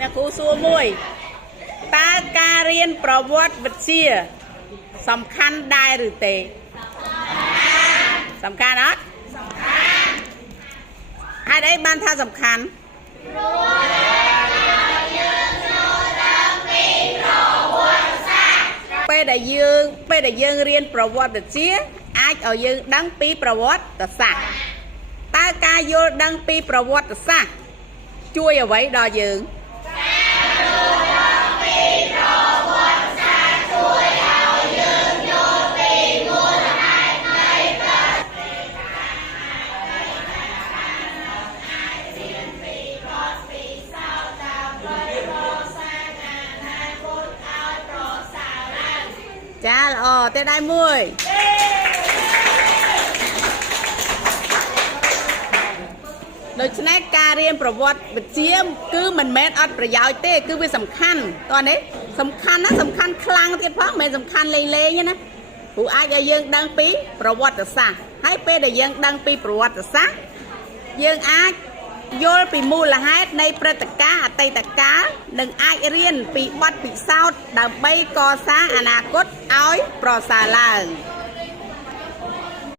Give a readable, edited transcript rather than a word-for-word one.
អ្នកគ្រូសួរមួយតើការរៀនប្រវត្តិវិទ្យាសំខាន់ដែរឬទេសំខាន់អត់ហេតុអីបានថាសំខាន់ពេលដែលយើងរៀនប្រវត្តិវិទ្យាអាចឲ្យយើងដឹងពីប្រវត្តិសាស្ត្រតើការយល់ដឹងពីប្រវត្តិសាស្ត្រជួយអ្វីដល់យើងចាល្អទេដៃមួយដូច្នេះការរៀនប្រវត្តិវិទ្យាគឺមិនមែនអត់ប្រយោជន៍ទេគឺវាសំខាន់តោះនេះសំខាន់ណាសំខាន់ខ្លាំងទៀតផងមិនមែនសំខាន់លេងទេណាព្រោះអាចឲ្យយើងដឹងពីប្រវត្តិសាស្ត្រហើយពេលដែលយើងដឹងពីប្រវត្តិសាស្ត្រយើងអាចយល់ពីមូលហេតុនៃព្រឹត្តិការណ៍អតីតកាលនិងអាចរៀនពីបទពិសោធន៍ដើម្បីកសាងអនាគតឲ្យប្រសើរឡើង